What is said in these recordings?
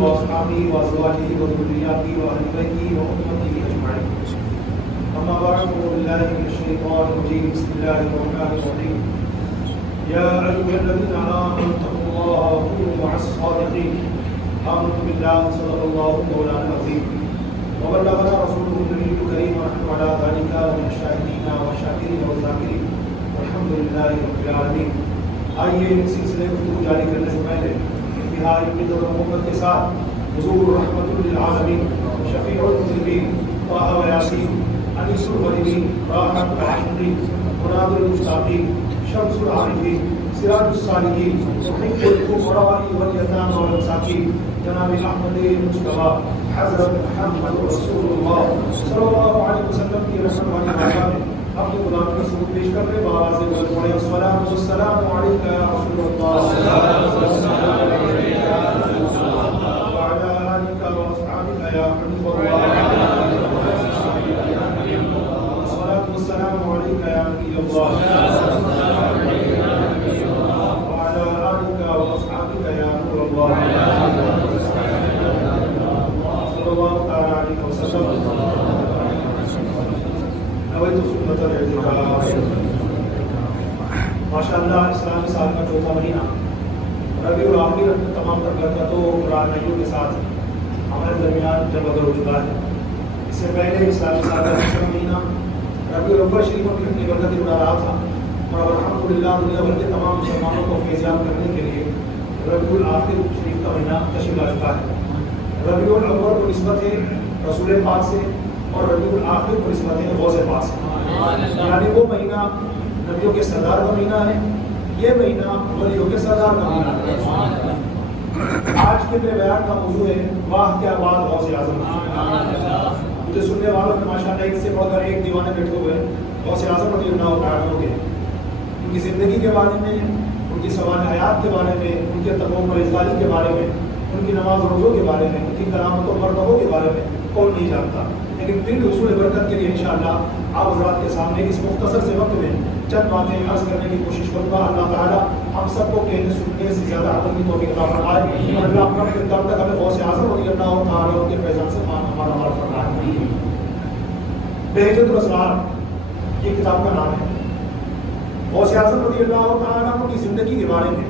وأصحابه وأزواجه وذرياته وأهل بيته وأمته أجمعين. أما بعد فأعوذ بالله من الشيطان الرجيم. بسم الله الرحمن الرحيم. يا أيها الذين آمنوا اتقوا الله وكونوا مع الصادقين. آمنت بالله صدق الله مولانا العظيم وبلغنا رسوله النبي الكريم ونحن على ذلك من الشاهدين والشاكرين والذاكرين والحمد لله رب العالمین. آئیے سلسلے گفتگو جاری کرنے سے پہلے انتہائی عقیدت و محبت کے ساتھ حضور رحمت للعالمین شفیع المذنبین طه و یاسین انیس الغریبین راحت الحاشدین مناد المشتاقین شمس العارفین سراج الصالحین محب الفقراء والیتامى والمساکین جناب احمد مصطفیٰ حضرت محمد رسول اللہ صلی اللہ علیہ وسلم کی رسم والی بارگاہ میں اپنے غلام کا ثبوت پیش کر رہے بآواز بلند پڑھے الصلاۃ والسلام علیک یا رسول اللہ وعلی آلک واصحابک یا حبیب اللہ الصلاۃ والسلام علیک یا نبی اللہ وعلی آلک واصحابک یا نور اللہ صلی اللہ تعالی علیہ وسلم. ماشاء اللہ اسلامی سال کا چوتھا مہینہ ربیع الاخر اپنے تمام تر برکتوں اور رہنمائیوں کے ساتھ ہمارے درمیان جلوہ گر ہو چکا ہے. اس سے پہلے اسلامی سال کا دوسرا مہینہ ربیع الاول شریف کی اپنی برکتیں اڑا رہا تھا اور الحمدللہ دنیا بھر کے تمام مسلمانوں کو فیضیاب کرنے کے لیے ربیع الاخر شریف کا مہینہ تشریف لا چکا ہے. ربیع الاول کو نسبت ہے رسول پاک سے اور ربیع الاخر کو نسبت ہے غوث پاک سے، یعنی وہ مہینہ نبیوں کے سردار کا مہینہ ہے، یہ مہینہ ولیوں کے سردار کا مہینہ ہے. آج کے میرے بیان کا موضوع ہے واہ کیا بات غوث اعظم. مجھے سننے والوں میں ماشاءاللہ ایک سے بڑھ کر ایک دیوانے بیٹھے ہوئے غوث اعظم رضی اللہ تعالیٰ کے، ان کی زندگی کے بارے میں، ان کی سوال حیات کے بارے میں، ان کے تقوی و پرہیزگاری کے بارے میں، ان کی نماز و روزوں کے بارے میں، ان کی کرامت و مرتبوں کے بارے میں کون نہیں جانتا. لیکن پھر حصول برکت کے لیے انشاءاللہ آپ حضرات کے سامنے اس مختصر سے وقت میں چند باتیں عرض کرنے کی کوشش کروں گا. اللہ تعالیٰ ہم سب کو کہنے سننے سے زیادہ عمل کی توفیق عطا فرمائے اور اللہ اپنا تب تک ہمیں غوث اعظم رضی اللہ تعالیٰ کے فیضان سے ہمارا مال فرمائے. بہجت الاسرار یہ کتاب کا نام ہے. غوث اعظم رضی اللہ تعالیٰ کی زندگی کے بارے میں،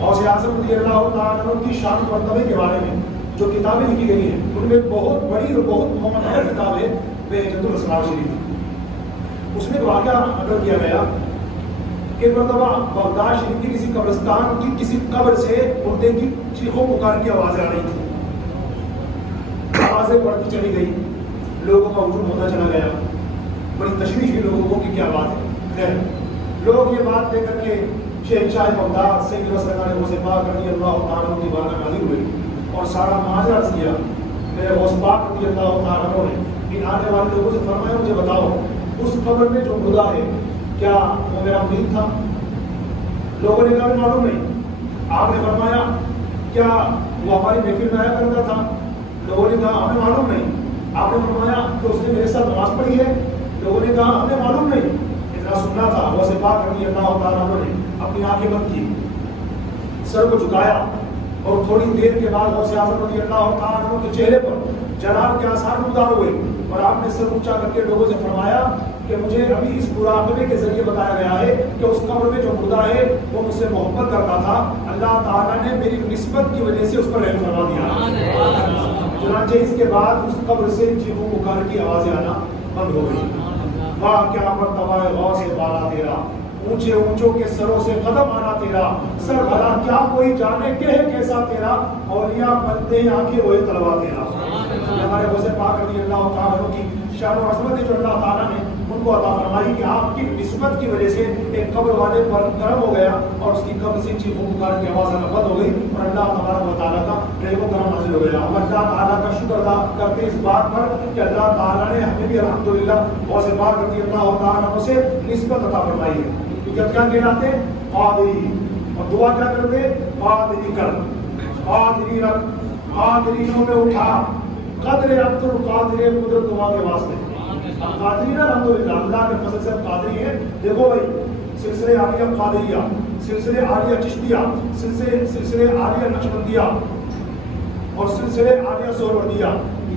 غوث اعظم رضی اللہ تعالیٰ کی شان و مرتبے کے بارے میں جو کتابیں لکھی گئی ہیں ان میں بہت بڑی اور بہت معتبر کتاب ہے بہجت الاسرار شریف. اس میں واقعہ نقل کیا گیا کہ مرتبہ بغداد شریف کی کسی قبرستان کی کسی قبر سے مردے کی چیخوں پکار کی آوازیں آ رہی تھی. آوازیں بڑھتی چلی گئی، لوگوں کا ہجوم ہوتا چلا گیا. بڑی تشویش ہوئی لوگوں کو کہ کیا بات ہے. خیر لوگ یہ بات لے کر کے شہنشاہ بغداد سید سرکار غوث پاک رضی اللہ تعالیٰ کی بارگاہ میں حاضر ہوئے اور سارا معاذ عرض کیا. میرے غوث پاک رضی اللہ تعالیٰ نے ان آنے والے لوگوں سے فرمایا مجھے بتاؤ اس قبر میں جو مردہ ہے کیا وہ میرا مرید تھا؟ لوگوں نے کہا ہمیں معلوم نہیں. آپ نے فرمایا کیا وہ ہماری محفل میں آیا کرتا تھا؟ لوگوں نے کہا ہمیں معلوم نہیں. آپ نے فرمایا کہ اس نے میرے ساتھ نماز پڑھی ہے؟ لوگوں نے کہا ہمیں معلوم نہیں. اتنا سننا تھا. غوث پاک رضی اللہ تعالیٰ نے اپنی آنکھیں بند کی، سر کو جھکایا اور تھوڑی دیر کے بعد غوث اعظم رضی اللہ تعالیٰ کے چہرے پر جلال کے آثار نمودار ہوئے اور آپ نے سر اونچا کر کے لوگوں سے فرمایا کہ مجھے ابھی اس مراقبے کے ذریعے بتایا گیا ہے کہ اس قبر میں جو مردہ ہے وہ مجھ سے محبت کرتا تھا. اللہ تعالیٰ نے میری نسبت کی وجہ سے اس پر رحم فرما دیا. چنانچہ اس کے بعد اس قبر سے چیخوں پکار کی آوازیں آنا بند ہو گئی. واہ کیا مرتبہ ہے غوث بالا تیرا، اونچے اونچوں کے سروں سے قدم آنا تیرا، سر بھلا کیا کوئی جانے کہ ہے کیسا تیرا، اولیاء بنتے آنکھیں روئے طلبا تیرا. ہمارے غوث پاک رضی اللہ تعالیٰ کی شان و عظمت جو اللہ تعالیٰ نے ان کو عطا فرمائی کہ آپ کی نسبت کی وجہ سے ایک قبر والے پر کرم ہو گیا اور اس کی قبر سے چیخوں پکار کی آواز آنا بند ہو گئی اور اللہ تبارک و تعالیٰ کا رحم و کرم حاصل ہو گیا. ہم اللہ تعالیٰ کا شکر ادا کرتے اس بات پر کہ اللہ تعالیٰ نے ہمیں بھی الحمدللہ غوث پاک رضی اللہ تعالیٰ سے نسبت عطا فرمائی ہے. کیا کہلاتے ہیں؟ قادری. اور دعا کیا کرتے؟ قادری کر، قادری رکھ، قادریوں میں اٹھا، قدر عبد القادر قدرت دعا کے واسطے. قادری نا الحمدللہ اللہ کے فضل سے قادری ہیں. دیکھو بھائی سلسلے عالیہ قادریہ، سلسلے عالیہ چشتیہ، سلسلے عالیہ نقشبندیہ، اور سلسلے آنے سہروردیہ،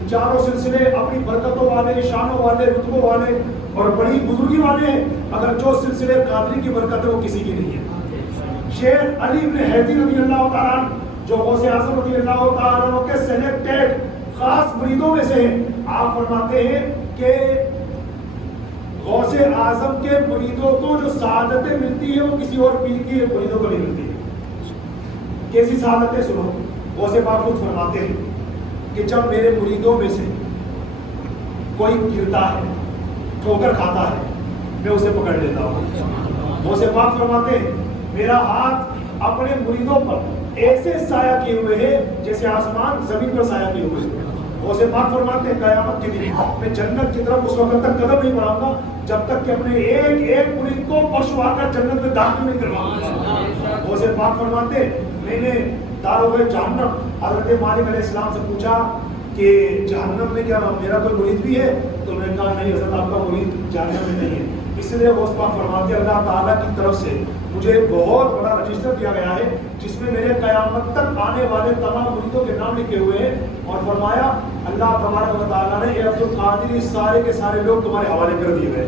چاروں سلسلے اپنی برکتوں والے، شانوں والے، رتبوں والے اور بڑی بزرگی والے ہیں، مگر جو سلسلے قادری کی برکت ہے وہ کسی کی نہیں ہے۔ شیخ علی بن حیدی رضی اللہ تعالیٰ جو غوث اعظم رضی اللہ تعالیٰ کے سلیکٹڈ خاص مریدوں میں سے ہیں، آپ فرماتے ہیں کہ غوث اعظم کے مریدوں کو جو سعادتیں ملتی ہیں وہ کسی اور پیر کی مریدوں کو نہیں ملتی۔ کیسی سعادتیں سنو، غوث پاک خود فرماتے ہیں کہ جب میرے مریدوں میں سے کوئی گرتا ہے، ٹھوکر کھاتا ہے، میں اسے پکڑ لیتا ہوں۔ غوث پاک فرماتے ہیں میرا ہاتھ اپنے مریدوں پر ایسے سایہ کیے ہوئے ہے جیسے آسمان زمین پر سایہ کیے ہوئے ہیں۔ غوث پاک فرماتے ہیں قیامت کے دن میں جنت کی طرف اس وقت تک قدم نہیں بڑھاؤں گا جب تک کہ اپنے ایک ایک مرید کو پرسوا کر جنت میں داخل نہیں کرواؤں گا۔ غوث پاک فرماتے ہیں میں نے داروغ جہنم حضرت مالک علیہ السلام سے پوچھا کہ جہنم میں کیا میرا کوئی مرید بھی ہے؟ تو میں نے کہا نہیں حضرت آپ کا مرید جہنم میں نہیں ہے۔ اس لیے غوث پاک فرماتے ہیں اللہ تعالیٰ کی طرف سے مجھے بہت بڑا رجسٹر دیا گیا ہے جس میں میرے قیامت تک آنے والے تمام مریدوں کے نام لکھے ہوئے ہیں، اور فرمایا اللہ تبارک و تعالیٰ نے اے عبد القادری سارے کے سارے لوگ تمہارے حوالے کر دیے گئے۔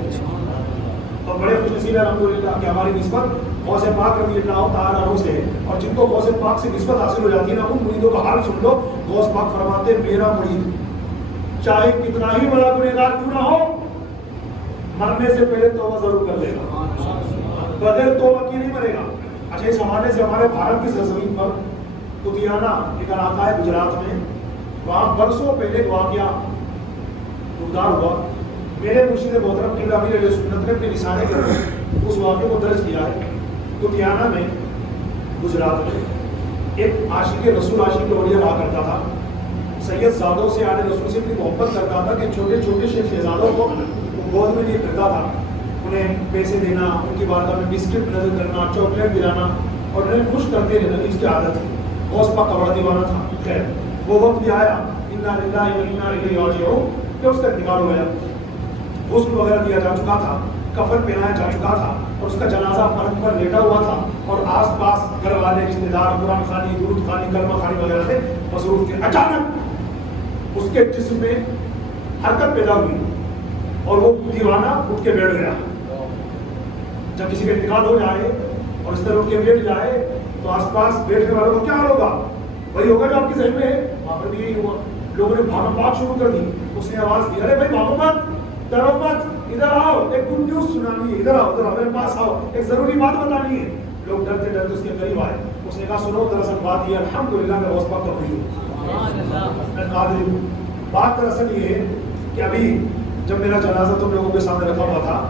تو بڑے خوش نصیب ہیں الحمدللہ کہ ہماری نسبت غوث پاک رضی اللہ تعالیٰ عنہ سے ہے، اور جن کو غوث پاک سے نسبت حاصل ہو جاتی ہے نا ان مریدوں کا حال سن لو۔ غوث پاک فرماتے ہیں میرا مرید چاہے کتنا ہی بڑا گنہگار کیوں نہ ہو، مرنے سے پہلے توبہ ضرور کر لے گا، بغیر توبہ کی نہیں مرے گا۔ اچھا اس حوالے سے ہمارے بھارت کی سرزمین پر کتیانہ ایک علاقہ ہے گجرات میں، وہاں برسوں پہلے ایک واقعہ رخدار ہوا۔ میرے مرشد محترم قبلہ امیر علیہ سنت نے اپنے رسالے کے اندر اس واقعے کو درج کیا ہے۔ کتیانہ میں گجرات میں ایک عاشق رسول، عاشق اولیاء رہا کرتا تھا، سید زادوں سے آل رسول سے اتنی محبت کرتا تھا کہ چھوٹے چھوٹے شہزادوں کو گود میں لیے پھرتا تھا، انہیں پیسے دینا، ان کی بارگاہ میں بسکٹ نظر کرنا، چاکلیٹ دلانا اور انہیں خوش کرتے رہنا، اس کی عادت تھی۔ غوث پاک کا بڑا دیوانہ تھا۔ خیر وہ وقت بھی آیا انا للہ و انا الیہ راجعون کہ اس کا انتقال ہو گیا، غسل وغیرہ دیا جا چکا تھا، کفن پہنایا جا چکا تھا اور اس کا جنازہ پلنگ پر لیٹا ہوا تھا، اور آس پاس گھر والے رشتے دار قرآن خوانی، درود خوانی، کلمہ خوانی وغیرہ سے مصروف تھے۔ اچانک اس کے جسم میں حرکت پیدا ہوئی اور وہ دیوانہ اٹھ کے بیٹھ گیا۔ جب کسی کا انتقال ہو جائے اور اس طرح اٹھ کے بیٹھ جائے تو آس پاس بیٹھنے والوں کو کیا ہوگا؟ وہی ہوگا جو آپ کے ذہن میں ہے۔ وہاں پر بھی یہی ہوا، لوگوں نے بھاگم بھاگ شروع کر دی۔ اس نے آواز دی ارے بھائی بھاگو مت، ڈرو مت، ادھر آؤ، ایک گڈ نیوز سنانی ہے، ادھر آؤ، ادھر آؤ، میرے پاس آؤ، ایک ضروری بات بتانی ہے۔ لوگ ڈرتے ڈرتے اس کے قریب آئے۔ اس نے کہا سنو دراصل بات یہ الحمدللہ میں غوث پاک کا مرید ہوں، میں قادری ہوں۔ بات دراصل یہ ہے کہ ابھی جب میرا جنازہ تم لوگوں کے سامنے رکھا ہوا تھا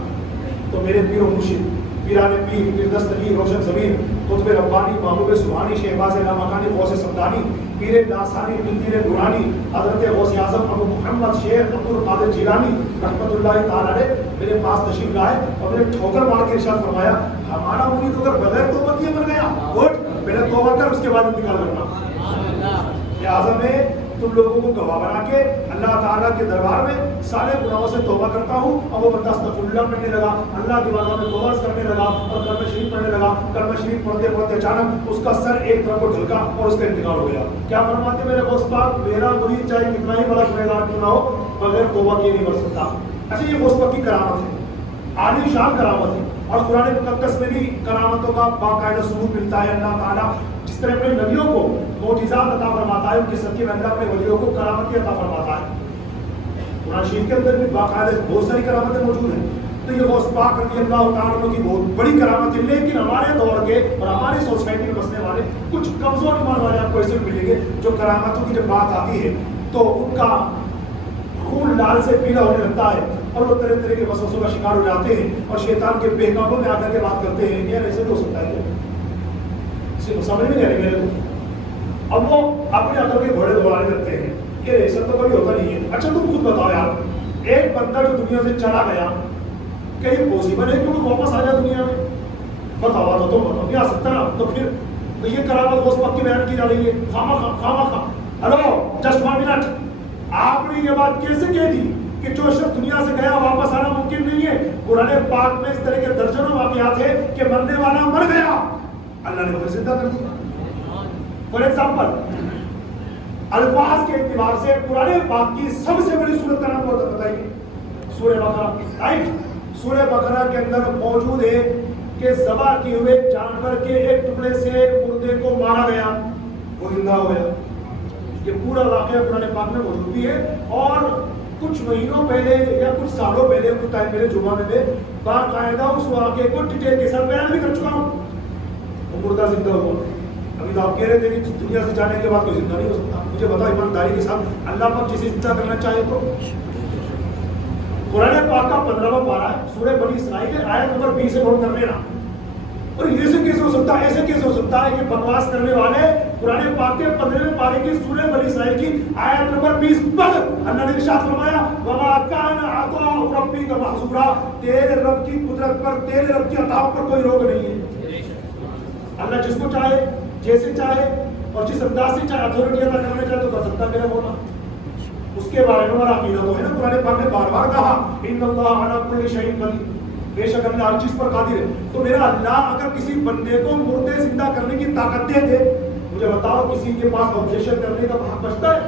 تو میرے پیر و مرشد، پیران پیر، پیر دستگیر، روشن زمین، قطب ربانی، محبوب سبحانی، شہباز لامکانی، غوث سمدانی، پیر ناسانی، قدیر نورانی، حضرت غوث اعظم ابو محمد شیخ عبد القادر جیلانی رحمۃ اللہ تعالیٰ علیہ میرے پاس تشریف لائے اور میرے ٹھوکر مار کے ارشاد فرمایا ہمارا مرید اگر بغیر توبہ کیے مر گیا، اٹھ پہلے توبہ کر اس کے بعد انتقال کرنا۔ لہٰذا میں تم لوگوں کو گواہ بنا کے اللہ تعالیٰ کے دربار میں سارے گناہوں سے توبہ کرتا ہوں۔ اور وہ بندہ استغفر اللہ پڑھنے لگا، اللہ کی بارگاہ میں توبہ کرنے لگا اور کلمہ شریف پڑھنے لگا۔ کلمہ شریف پڑھتے پڑھتے اچانک اس کا سر ایک طرف کو ڈھلکا اور اس کا انتقال ہو گیا۔ کیا فرماتے میرے غوث پاک میرا مرید چاہے کتنا ہی بڑا گنہگار کیوں نہ ہو بغیر توبہ کیے نہیں مر سکتا۔ اچھا یہ غوث پاک کی کرامت ہے، عالی شان کرامت ہے، اور قرآن مقدس میں بھی کرامتوں کا باقاعدہ ثبوت ملتا ہے۔ اللہ تعالیٰ جس طرح اپنے نبیوں کو معجزات عطا فرماتا ہے، ان کے صدقے میں اللہ اپنے ولیوں کو کرامتیں عطا فرماتا ہے۔ قرآن شریف کے اندر بھی باقاعدہ بہت ساری کرامتیں موجود ہیں۔ تو یہ غوث پاک رضی اللہ تعالیٰ عنہ کی بہت بڑی کرامت ہے، لیکن ہمارے دور کے اور ہماری سوسائٹی میں بسنے والے کچھ کمزور ایمان والے آپ کو ایسے ملیں گے جو کرامتوں کی جب بات آتی ہے تو ان کا خون لال سے پیلا ہونے لگتا ہے اور وہ طرح طرح کے وسوسوں کا شکار ہو جاتے ہیں اور شیطان کے بہکاووں میں آ کر کے بات کرتے ہیں یار ایسے تو ہو سکتا ہے، سمجھ میں نہیں آ رہی میرے کو۔ اب وہ اپنے عقل کے گھوڑے دوڑانے لگتے ہیں کہ ایسا تو کبھی ہوتا نہیں ہے۔ اچھا تم خود بتاؤ یار، ایک بندہ جو دنیا سے چلا گیا کہیں پاسبل ہے کہ وہ واپس آ جائے دنیا میں؟ بتاؤ تو تم بتاؤ، نہیں آ سکتا نا؟ تو پھر تو یہ کرامت غوث پاک کی بیان کی جا رہی ہے خواہ ہلو جسٹ 1 منٹ، آپ نے یہ بات کیسے کہہ دی کہ جو شخص دنیا سے گیا واپس آنا ممکن نہیں ہے؟ قرآن پاک میں اس طرح کے درجنوں واقعات ہیں کہ مرنے والا مر گیا اللہ نے اسے زندہ کر دیا۔ فار ایگزامپل الفاظ کے اعتبار سے قرآن پاک کی سب سے بڑی سورت کا نام بتائیے؟ سورہ بقرہ، رائٹ؟ سورہ بقرہ کے اندر موجود ہے کہ ذبح کیے ہوئے جانور کے ایک ٹکڑے سے مردے کو مارا گیا، وہ زندہ ہو گیا۔ یہ پورا واقعہ قرآن پاک میں موجود بھی ہے، اور کچھ مہینوں پہلے یا کچھ سالوں پہلے، کچھ ٹائم پہلے جمعہ میں باقاعدہ اس واقعے کو ڈیٹیل کے ساتھ بیان بھی کر چکا ہوں۔ وہ مردہ زندہ ہوا۔ ابھی تو آپ کہہ رہے تھے کہ دنیا سے جانے کے بعد کوئی زندہ نہیں ہو سکتا۔ مجھے بتاؤ ایمانداری کے ساتھ، اللہ پاک جسے زندہ کرنا چاہے تو؟ قرآن پاک کا 15واں پارہ ہے، سورہ بنی اسرائیل ہے، آیت نمبر 20 سے نوٹ کر لینا۔ اور ایسے کیسے ہو سکتا ہے، ایسے کیسے ہو سکتا ہے کہ بکواس کرنے والے قرآن پاک کے 15ویں پارے کی سورہ بنی اسرائیل کی آیت نمبر 20 پر اللہ نے ارشاد فرمایا وَمَا كَانَ عَطَاءُ رَبِّكَ مَحْظُورًا، تیرے رب کی قدرت پر، تیرے رب کی عطا پر کوئی روک نہیں ہے۔ اللہ جس کو چاہے، جیسے چاہے اور جس انداز سے چاہے اتھارٹی عطا کرنا چاہے تو کر سکتا ہے میرا مولا۔ اس کے بارے میں ہمارا عقیدہ تو ہے نا، قرآن پاک نے بار بار کہا ان اللہ علی کل شیء قدیر، بے شک اللہ ہر چیز پر قادر ہے۔ تو میرا اللہ اگر کسی بندے کو مردے زندہ کرنے کی طاقت دے دے، مجھے بتاؤ کسی کے پاس آبجیکشن کرنے کا حق بچتا ہے؟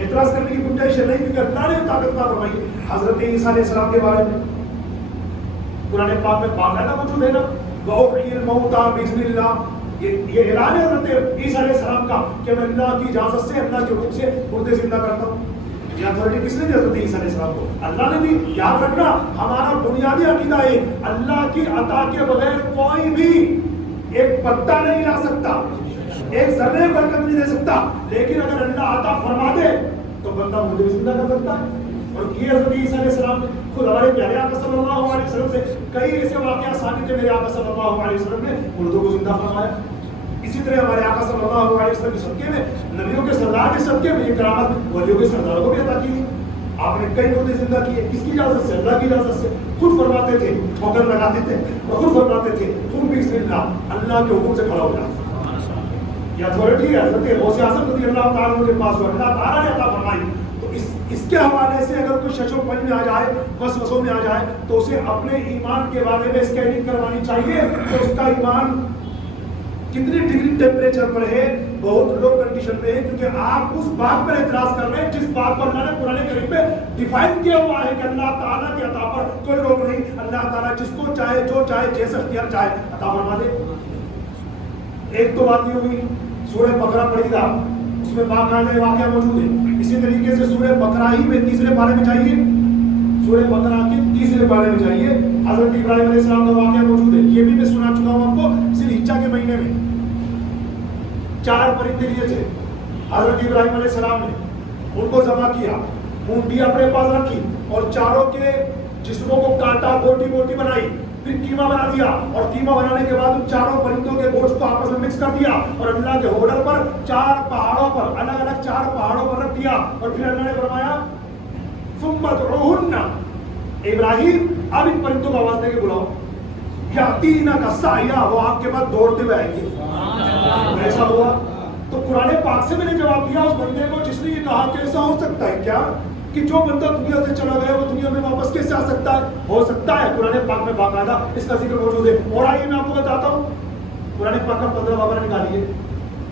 اعتراض کرنے کی گنجائش نہیں، کیونکہ اللہ نے طاقت عطا فرمائی۔ حضرت عیسیٰ علیہ السلام کے بارے میں قرآن پاک میں باقاعدہ موجود ہے نا، وَأُحْيِي الْمَوْتَىٰ بِإِذْنِ اللَّهِ، یہ اعلان ہے حضرت عیسیٰ علیہ السلام کا کہ میں اللہ کی اجازت سے، اللہ کے حکم سے مردے زندہ کرتا ہوں۔ یہ اتھارٹی کس نے دی؟ حضرت عیسیٰ علیہ السلام کو اللہ نے دی۔ یاد رکھنا ہمارا بنیادی عقیدہ ہے اللہ کی عطا کے بغیر کوئی بھی ایک پتا نہیں لا سکتا، ایک ذرے برکت نہیں دے سکتا، لیکن اگر اللہ عطا فرما دے تو بندہ مردے زندہ کر سکتا ہے۔ اور یہ حضرت عیسیٰ علیہ السلام نے خود ہمارے پیارے آقا صلی اللہ علیہ وسلم سے کئی ایسے واقعات ثابت ہیں، میرے آقا صلی اللہ علیہ وسلم نے مردوں کو زندہ فرمایا۔ اسی طرح ہمارے آقا صلی اللہ علیہ وسلم کے صدقے میں، نبیوں کے سردار کے صدقے میں یہ کرامت ولیوں کے سرداروں کو بھی عطا کی۔ آپ نے کئی مردے زندہ کیے، کس کی اجازت سے؟ اللہ کی اجازت سے۔ خود فرماتے تھے، ٹھوکر لگاتے تھے اور خود فرماتے تھے تم بھی بسم اللہ، اللہ کے حکم سے کھڑا ہو جا۔ یہ اتھارٹی ہے حضرت غوث اعظم رضی اللہ تعالیٰ عنہ کے پاس، جو اللہ تعالیٰ نے عطا فرمائی۔ تو اس کے حوالے سے اگر کوئی شش و پنج میں آ جائے، وسوسوں میں آ جائے، تو اسے اپنے ایمان کے بارے میں اسکیننگ کروانی چاہیے کہ اس کا ایمان کتنی ڈگری ٹیمپریچر پر ہے، بہت لو کنڈیشن میں ہے، کیونکہ آپ اس بات پر اعتراض کر رہے ہیں جس بات پر اللہ نے قرآن کریم میں ڈیفائن کیا ہوا ہے کہ اللہ تعالیٰ کی عطا پر کوئی روک نہیں، اللہ تعالیٰ جس کو چاہے، جو چاہے، جیسا اختیار چاہے عطا فرما دے۔ ایک تو بات یہ ہوئی، سورہ بقرہ پڑھی گا، اس میں باقاعدہ واقعہ موجود ہے۔ اسی طریقے سے سورہ بقرہ ہی میں تیسرے پارے میں جائیے، سورہ بقرہ کے تیسرے پارے میں جائیے، حضرت ابراہیم علیہ السلام کا واقعہ موجود ہے۔ یہ بھی میں سنا چکا ہوں آپ کو، ذوالحجہ کے مہینے میں 4 پرندے لیے تھے حضرت ابراہیم علیہ السلام نے، ان کو ذبح کیا، مونڈی اپنے پاس رکھی اور چاروں کے جسموں کو کاٹا، بوٹی بوٹی بنائی، پھر قیمہ بنا دیا، اور قیمہ بنانے کے بعد ان چاروں پرندوں کے گوشت کو آپس میں مکس کر دیا اور اللہ کے ہورڈر پر 4 پہاڑوں پر، الگ الگ 4 پہاڑوں پر رکھ دیا، اور پھر اللہ نے فرمایا ثم ادعوہن، ابراہیم اب ان پرندوں کو آواز دے کے بلاؤ، یاتینک سعیا، وہ آپ کے بعد دوڑتے ہوئے آئیں گے۔ ایسا ہوا تو قرآن پاک سے میں نے جواب دیا اس بندے کو جس نے یہ کہا کہ ایسا ہو سکتا ہے کیا کہ جو بندہ دنیا سے چلا گیا وہ دنیا میں واپس کیسے آ سکتا ہے؟ ہو سکتا ہے، قرآن پاک میں باقاعدہ اس کا ذکر موجود ہے۔ اور آئیے میں آپ کو بتاتا ہوں، قرآن پاک کا 15 بابر نکالیے،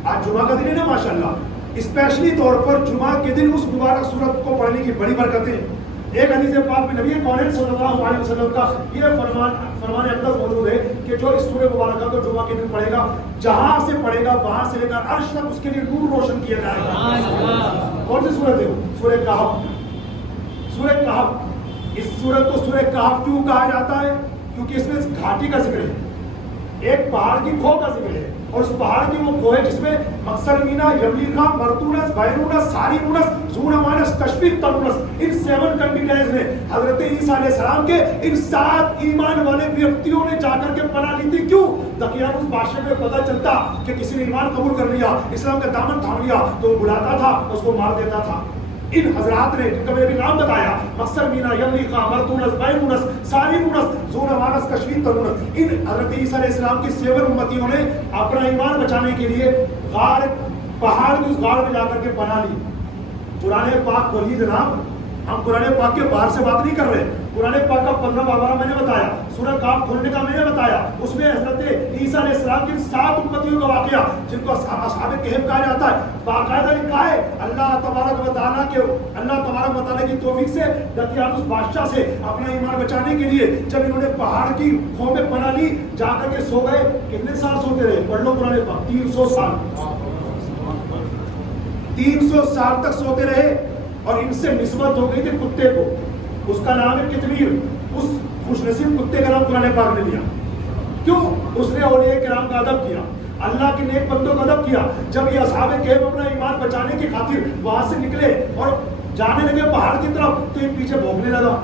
آج جمعہ کا دن ہے نا ماشاءاللہ، اسپیشلی طور پر جمعہ کے دن اس مبارک سورت کو پڑھنے کی بڑی برکتیں۔ ایک حدیث پاک میں نبی کونین صلی اللہ علیہ وسلم کا یہ فرمان اقدس موجود ہے کہ جو اس سورہ مبارکہ کو جمعہ کے دن پڑھے گا، جہاں سے پڑھے گا وہاں سے لے کر عرش تک اس کے لیے نور روشن کیا جائے گا۔ کون سی سورت ہے وہ؟ سورہ کہف۔ سورہ کہف، اس سورت کو سورہ کہف کیوں کہا جاتا ہے؟ کیونکہ اس میں گھاٹی کا ذکر ہے، ایک پہاڑ کی کھو کا ذکر ہے، اور اس پہاڑ کی وہ کھو ہے جس میں مقصر مینا، یملیخا، مرتونس، بیرونس، ساریمونس، زونمانس، کشفی، ترونس، ان 7 کنڈیٹیز نے حضرت عیسیٰ علیہ السلام کے ان 7 ایمان والے ویکتیوں نے جا کر کے پناہ لی تھی۔ کیوں؟ دقیانوس بادشاہ کو پتہ چلتا کہ کسی نے ایمان قبول کر لیا، اسلام کا دامن تھام لیا، تو وہ بلاتا تھا، اس کو مار دیتا تھا۔ ان حضرات نے جن کا میں بھی نام بتایا، مقصر مینا، یملیخا، مرتونس، بیرونس، ساریمونس، زونمانس، کشفی، ترونس، ان حضرت عیسیٰ علیہ السلام کی 7 امتیوں نے اپنا ایمان بچانے کے لیے غار، پہاڑ کی اس غار میں جا کر کے پناہ لی۔ قرآن پاک ولی جناب ہم قرآن پاک کے باہر سے بات نہیں کر رہے. قرآن پاک کا 15 بابارہ میں نے بتایا, سورہ کاف کھولنے کا میں نے بتایا, اس میں حضرت عیسیٰ علیہ السلام کی 7 امتیوں کا واقعہ جن کو اصحاب کہف کہا جاتا ہے, باقاعدہ لکھا ہے اللہ تبارک و تعالیٰ کی توفیق سے دقیانوس بادشاہ سے اپنا ایمان بچانے کے لیے جب انہوں نے پہاڑ کی کھو میں پناہ لی, جا کر کے سو گئے. کتنے سال سوتے رہے؟ پڑھ لو قرآن پاک, 300 سال. 300 سال تک سوتے رہے اور ان سے نسبت ہو گئی تھی کتے کو. اس کا نام ہے کتمیر. اس خوش نصیب کتے کا نام قرآن پاک نے لیا. کیوں؟ اس نے اولیاء کرام کا ادب کیا, اللہ کے نیک بندوں کا ادب کیا. جب یہ اصحاب کہف اپنا ایمان بچانے کی خاطر وہاں سے نکلے اور جانے لگے پہاڑ کی طرف, تو یہ پیچھے بھونکنے لگا.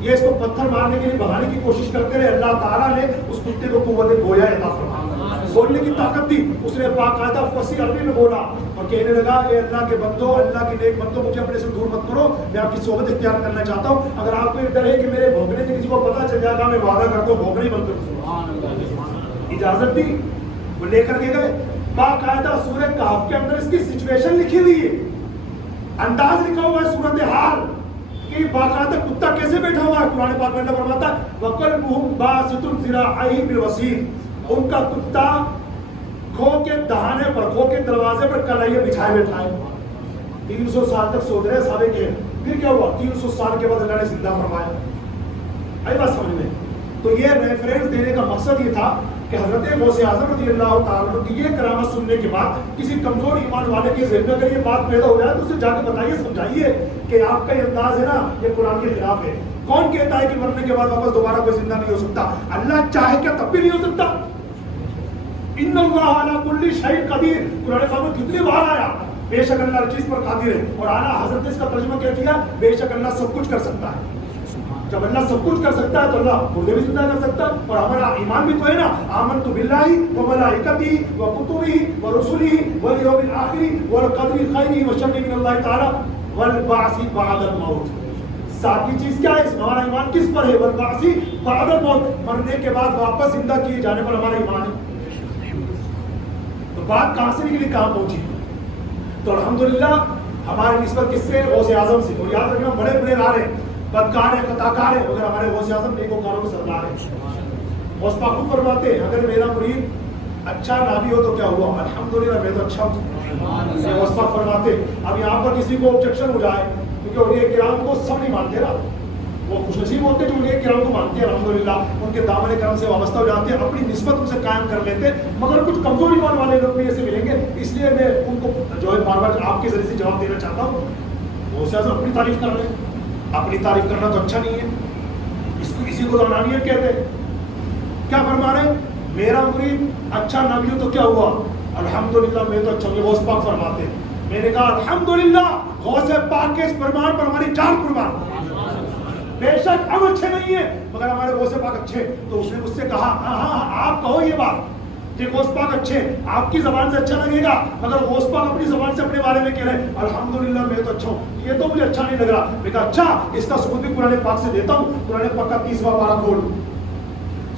یہ اس کو پتھر مارنے کے لیے بھگانے کی کوشش کرتے رہے. اللہ تعالیٰ نے اس کتے کو قوت گویا عطا فرمایا, بولنے کی طاقت دی. اس نے باقاعدہ فصیح عربی میں بولا اور کہنے لگا اے اللہ کے بندو, اللہ کے نیک بندو, مجھے اپنے سے دور مت کرو, میں آپ کی صحبت اختیار کرنا چاہتا ہوں. اگر آپ کو یہ ڈر ہے کہ میرے بھونکنے سے کسی کو پتہ چل جائے گا, میں وعدہ کرتا ہوں بھونکنا ہی بند کر. اجازت دی, وہ لے کر کے گئے. باقاعدہ سورہ کہف کے اندر اس کی سچویشن لکھی ہوئی ہے, انداز لکھا ہوا ہے, صورتحال کہ باقاعدہ کتا کیسے بیٹھا ہوا ہے. قرآن پاک میں اللہ فرماتا ہے وَقَلْبُهُمْ بَاسِطٌ ذِرَاعَيْهِ بِالْوَصِيدِ, ان کا کتا کھو کے دہانے پر, کھو کے دروازے پر کلائیے بچھائے بیٹھا ہے. 300 سال تک سوتے رہے صحابہ کے. پھر کیا ہوا؟ 300 سال کے بعد اللہ نے زندہ فرمایا. آئی بات سمجھ میں؟ تو یہ ریفرنس دینے کا مقصد یہ تھا کہ حضرت غوث اعظم رضی اللہ تعالیٰ عنہ کی یہ کرامت سننے کے بعد کسی کمزور ایمان والے کے ذہن میں اگر یہ بات پیدا ہو جائے تو اسے جا کے بتائیے, سمجھائیے کہ آپ کا یہ انداز ہے نا, یہ قرآن کے خلاف ہے. کون کہتا ہے کہ مرنے کے بعد واپس دوبارہ کوئی زندہ نہیں ہو سکتا؟ اللہ چاہے کیا تب بھی نہیں ہو سکتا. ان اللہ علی کل شیء قدیر, قرآن پاک میں کتنی بار آیا بے شک اللہ ہر چیز پر قادر ہے. اور اعلیٰ حضرت نے اس کا ترجمہ کیا کیا, بے شک اللہ سب کچھ کر سکتا ہے. جب اللہ سب کچھ کر سکتا ہے تو اللہ مردے بھی زندہ کر سکتا ہے. اور ہمارا ایمان بھی تو ہے نا, آمنت باللہ وملائکتہ وکتبہ ورسلہ والیوم الآخر والقدر خیرہ وشرہ من اللہ تعالی والبعث بعد الموت. ساتھی چیز کیا ہے اس میں؟ ہمارا ایمان کس پر ہے؟ والبعث بعد الموت, مرنے کے بعد واپس زندہ کیے جانے پر ہمارا ایمان ہے. تو بات کہاں سے نکلی, کہاں پہنچی؟ تو الحمدللہ ہماری نسبت کس سے؟ غوث اعظم سے. اور یاد رکھنا بڑے بڑے نعرے, بدکار ہے, خطاکار ہے, مگر ہمارے غوث اعظم نیکوکاروں کے سردار ہیں. غوث پاک خود فرماتے ہیں اگر میرا مرید اچھا نہ بھی ہو تو کیا ہوا, الحمدللہ میں تو اچھا ہوں. غوث پاک فرماتے اب یہاں پر کسی کو آبجیکشن ہو جائے, کیونکہ اولیاء کرام کو سب نہیں مانتے نا, وہ خوش نصیب ہوتے جو اولیاء کرام کو مانتے ہیں, الحمدللہ ان کے دامن کرم سے وابستہ ہو جاتے ہیں, اپنی نسبت ان سے قائم کر لیتے ہیں. مگر کچھ کمزور ایمان والے لوگ بھی ایسے ملیں گے, اس لیے میں ان کو جو ہے بار بار آپ کے ذریعے سے جواب دینا چاہتا ہوں. غوث اعظم اپنی تعریف کر رہے ہیں, اپنی تعریف کرنا تو اچھا نہیں ہے, اسی کو انانیت کہتے ہیں. کیا فرما رہے ہیں؟ میرا مرید اچھا نہ بھی ہو تو کیا ہوا, الحمدللہ میں تو اچھا ہوں. غوث پاک فرماتے ہیں, میں نے کہا الحمدللہ غوث پاک کے اس فرمان پر ہماری جان قربان. بے شک ہم اچھے نہیں ہیں مگر ہمارے غوث پاک اچھے. تو اس نے مجھ سے کہا ہاں آپ کہو یہ بات کہ غوث پاک اچھے, آپ کی زبان سے اچھا لگے گا, مگر غوث پاک اپنی زبان سے اپنے بارے میں کہہ رہے ہیں الحمدللہ میں تو اچھا ہوں, یہ تو مجھے اچھا نہیں لگ رہا. میں کہا اچھا, اس کا ثبوت بھی قرآن پاک سے دیتا ہوں. قرآن پاک کا 30واں پارہ کھول,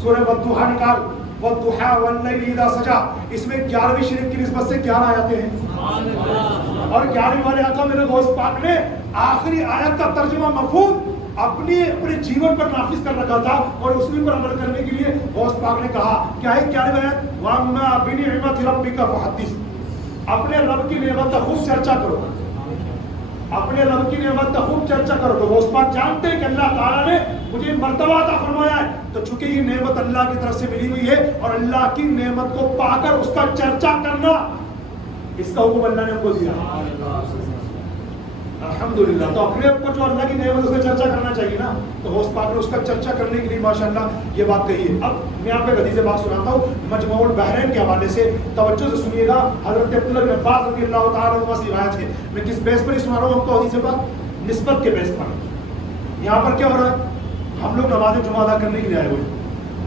سورہ والضحیٰ نکال, والضحیٰ واللیل اذا سجا. اس میں 11ویں شریف کی نسبت سے 11 آیتیں ہیں, اور 11ویں والے آقا میرے غوث پاک نے آخری آیت کا ترجمہ مفہوم اپنے جیون پر نافذ کر رکھا تھا, اور اس پر عمل کرنے کے لیے غوث پاک نے کہا کیا ہے 11ویں آیت, وَأَمَّا بِنِعْمَةِ رَبِّكَ فَحَدِّثْ. اپنے رب کی نعمت کا خوب چرچا کرو, اپنے رب کی نعمت کا خوب چرچا کرو. تو غوث پاک جانتے ہیں کہ اللہ تعالیٰ نے مجھے مرتبہ عطا فرمایا ہے, تو چونکہ یہ نعمت اللہ کی طرف سے ملی ہوئی ہے, اور اللہ کی نعمت کو پا کر اس کا چرچا کرنا, اس کا حکم اللہ نے ہم کو دیا. الحمدللہ. تو اپنے اوپر جو اللہ کی نعمت اس کا چرچا کرنا چاہیے نا, تو غوث پاک نے اس کا چرچا کرنے کے لیے ماشاءاللہ یہ بات کہی ہے. اب میں آپ کو حدیث بات سناتا ہوں مجموع البحرین کے حوالے سے, توجہ سے سنیے گا. حضرت عبداللہ بن عباس رضی اللہ تعالیٰ عنہ سے روایت ہے. میں کس بیس پر سنا رہا ہوں آپ کو حدیث بات؟ نسبت کے بیس پر. یہاں پر کیا ہو رہا ہے, ہم لوگ نماز جمعہ ادا کرنے کے لیے آئے ہوئے,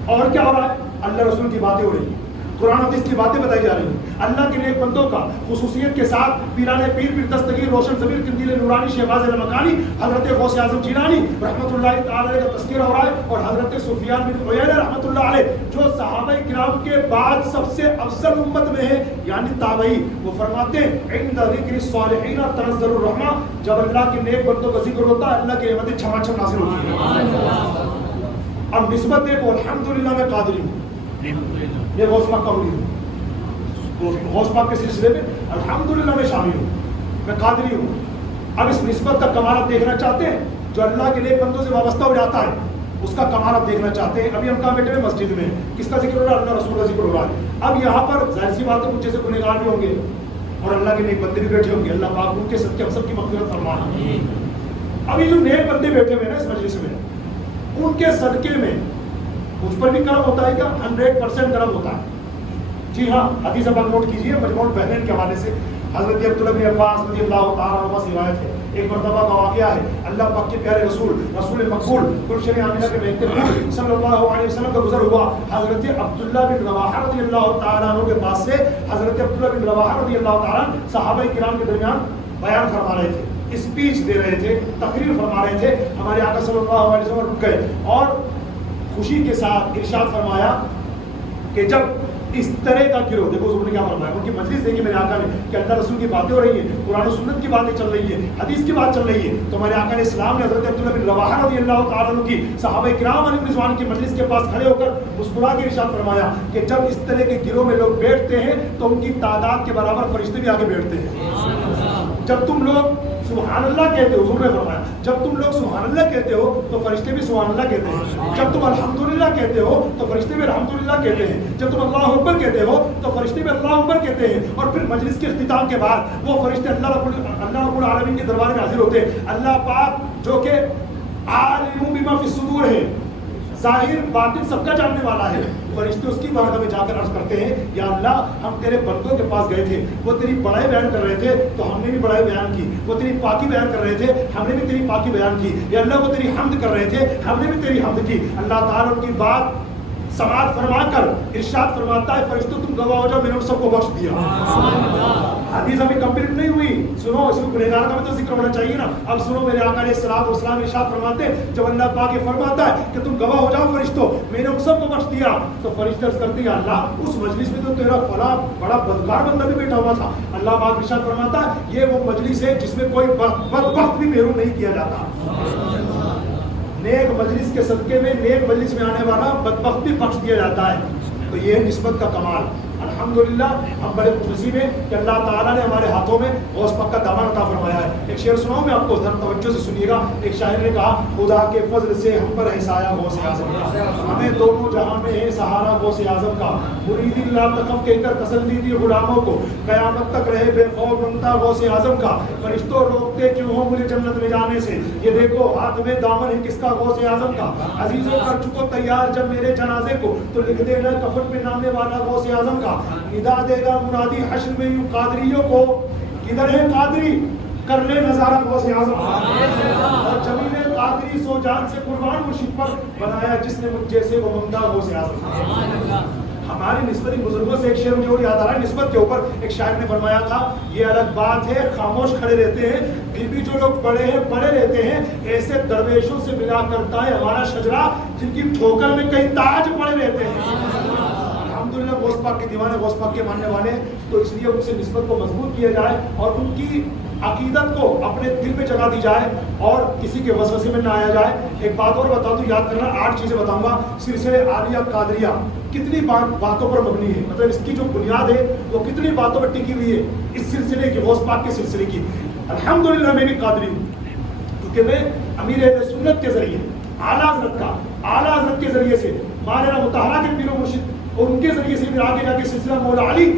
اور کیا ہو رہا ہے, اللہ رسول کی باتیں ہو رہی ہیں. قرآن حدیث کی باتیں بتائی جا رہی ہیں. اللہ کے نیک بندوں کا خصوصیت کے ساتھ پیران پیر دستگیر روشن ضمیر قندیل نورانی شہباز مکانی حضرت غوث اعظم جیلانی رحمۃ اللہ تعالی علیہ کا تذکرہ ہو رہا ہے, اور حضرت سفیان بن عیینہ رحمۃ اللہ علیہ جو صحابہ کرام کے بعد سب سے افضل امت میں ہے یعنی تابعی, وہ فرماتے ہیں عند ذکر الصالحین تنزل الرحمہ, جب اللہ کے نیک بندوں کا ذکر ہوتا ہے اللہ کی رحمتیں چھما چھم نازل ہوتی ہیں. اب نسبت دیکھو, الحمدللہ میں قادری ہوں, یہ غوث پاک کا ولی ہوں, غوث پاک کے سلسلے میں الحمدللہ میں شامل ہوں, میں قادری ہوں. اب اس نسبت کا کمال آپ دیکھنا چاہتے ہیں, جو اللہ کے نیک بندوں سے وابستہ ہو جاتا ہے اس کا کمال آپ دیکھنا چاہتے ہیں. ابھی ہم کہاں بیٹھے ہیں مسجد میں, کس کا ذکر ہو رہا ہے, اللہ رسول کا ذکر ہو رہا ہے. اب یہاں پر ظاہر سی بات ہے کچھ جیسے گنہگار بھی ہوں گے اور اللہ کے نیک بندے بھی بیٹھے ہوں گے, اللہ پاک ان کے صدقے ہم سب کی مغفرت فرمائے. اب یہ جو نیک بندے بیٹھے ہوئے نا اس مجلس میں, ان کے صدقے میں مجھ پر بھی کرم ہوتا ہے کیا؟ 100% کرم ہوتا ہے. جی ہاں, حدیث آپ نوٹ کیجئے مجموع البحرین کے حوالے سے حضرت عبداللہ بن عباس رضی اللہ تعالیٰ عنہ سے روایت ہے. ایک مرتبہ کا واقعہ ہے, اللہ پاک کے پیارے رسول مقبول گلشن آمنہ کے بیت پور صلی اللہ علیہ وسلم کا گزر ہوا. حضرت عبداللہ بن رواحہ رضی اللہ تعالیٰ عنہ کے پاس سے حضرت عبداللہ بن رواحہ رضی اللہ تعالیٰ صحابہ کرام کے درمیان بیان فرما رہے تھے, اسپیچ دے رہے تھے, تقریر فرما رہے تھے. ہمارے آقا صلی اللہ علیہ وسلم رک گئے اور خوشی کے ساتھ ارشاد فرمایا کہ جب اس طرح کا گروہ, دیکھو حضور نے کیا فرمایا, ان کی مجلس دیکھی میرے آقا نے کہ اللہ رسول کی باتیں ہو رہی ہیں, قرآن و سنت کی باتیں چل رہی ہیں, حدیث کی بات چل رہی ہے, تو ہمارے آقا نے اسلام نے حضرت عبداللہ بن رواحہ رضی اللہ تعالیٰ عنہ کی صحابہ کرام علیہ رضوان کی مجلس کے پاس کھڑے ہو کر مسکرا کے ارشاد فرمایا کہ جب اس طرح کے گروہ میں لوگ بیٹھتے ہیں تو ان کی تعداد کے برابر فرشتے بھی آگے بیٹھتے ہیں. جب تم لوگ سبحان اللہ کہتے ہو, حضور نے فرمایا جب تم لوگ سبحان اللہ کہتے ہو تو فرشتے بھی سبحان اللہ کہتے ہیں, جب تم الحمدللہ کہتے ہو تو فرشتے بھی الحمدللہ کہتے ہیں, جب تم اللہ اکبر کہتے ہو تو فرشتے بھی اللہ اکبر کہتے ہیں. اور پھر مجلس کے اختتام کے بعد وہ فرشتے اللہ رب العالمین کے دربار میں حاضر ہوتے ہیں. اللہ پاک جو کہ عالم بما فی الصدور ہے, ظاہر باطن سب کا جاننے والا ہے, فرشتے اس کی بارگاہ میں جا کر عرض کرتے ہیں یا اللہ ہم تیرے بندوں کے پاس گئے تھے, وہ تیری بڑائی بیان کر رہے تھے تو ہم نے بھی بڑائی بیان کی, وہ تیری پاکی بیان کر رہے تھے ہم نے بھی تیری پاکی بیان کی, یا اللہ وہ تیری حمد کر رہے تھے ہم نے بھی تیری حمد کی. اللہ تعالیٰ ان کی بات سماعت فرما کر ارشاد فرماتا ہے فرشتوں تم گواہ ہو جاؤ میں نے ان سب کو بخش دیا. حدیث ابھی کمپلیٹ نہیں ہوئی, سنو, اس میں گنہگار کا بھی تو ذکر ہونا چاہیے نا. اب سنو, میرے آقا علیہ الصلوۃ والسلام ارشاد فرماتے ہیں جب اللہ پاک یہ فرماتا ہے کہ تم گواہ ہو جاؤ فرشتوں میں نے ان سب کو بخش دیا, تو فرشتے عرض کرتے ہیں اللہ اس مجلس میں تو تیرا فلاں بڑا بدکار بندہ بھی بیٹھا ہوا تھا. اللہ پاک ارشاد فرماتا ہے یہ وہ مجلس ہے جس میں کوئی بدبخت بھی محروم نہیں کیا جاتا. نیک مجلس کے صدقے میں نیک مجلس میں آنے والا بدبخت بھی بخش دیا جاتا ہے. تو یہ ہے نسبت کا کمال. الحمدللہ ہم بڑے خوشی میں کہ اللہ تعالیٰ نے ہمارے ہاتھوں میں غوث پاک کا دامن عطا فرمایا ہے. ایک شعر سناؤں میں آپ کو, ذرا توجہ سے سنیے گا. ایک شاعر نے کہا خدا کے فضل سے ہم پر ہے سایہ غوث اعظم کا, ہمیں دونوں جہاں میں ہے سہارا غوث اعظم کا. مرید لا تخف کہہ کر تسلی دی غلاموں کو, قیامت تک رہے بے خوف بنتا غوث اعظم کا. فرشتوں روکتے کیوں ہو مجھے جنت میں جانے سے, یہ دیکھو ہاتھ میں دامن ہے کس کا غوث اعظم کا. عزیزوں کر چکو تیار جب میرے جنازے کو تو لکھ دینا کفن پہ نامے والا غوث اعظم کا. ندا دے گا منادی حشر میں یوں قادریوں کو, کدھر ہے قادری کر لے نظارہ غوث اعظم کا. اور جمیل قادری سو جان سے قربان مرشد پر بنایا جس نے مجھ جیسے وہ ممدہ غوث اعظم کا. ہماری نسبت بزرگوں سے ایک شعر مجھے اور یاد آ رہا ہے نسبت کے اوپر. ایک شاعر نے فرمایا تھا یہ الگ بات ہے خاموش کھڑے رہتے ہیں پھر بھی جو لوگ پڑے ہیں پڑے رہتے ہیں, ایسے درویشوں سے ملا کرتا ہے ہمارا شجرا جن کی ٹھوکر میں کئی تاج پڑے رہتے ہیں. الحمدللہ غوث پاک کے دیوانے, غوث پاک کے ماننے والے, تو اس لیے ان سے نسبت کو مضبوط کیا جائے اور ان کی عقیدت کو اپنے دل میں جگہ دی جائے اور کسی کے وسوسے میں نہ آیا جائے. ایک بات اور بتا دوں, یاد کرنا, 8 چیزیں بتاؤں گا. سلسلے عالیہ قادریہ کتنی باتوں پر مبنی ہے, مطلب اس کی جو بنیاد ہے وہ کتنی باتوں پر ٹکی ہوئی ہے اس سلسلے کی, غوث پاک کے سلسلے کی. الحمدللہ میں بھی قادری ہوں کیونکہ میں امیر اہل سنت کے ذریعے اعلیٰ حضرت کے ذریعے سے مولانا مطہرہ کے پیر و مرشد اور ان کے ذریعے سے پھر آگے جا کے سلسلہ مولا علی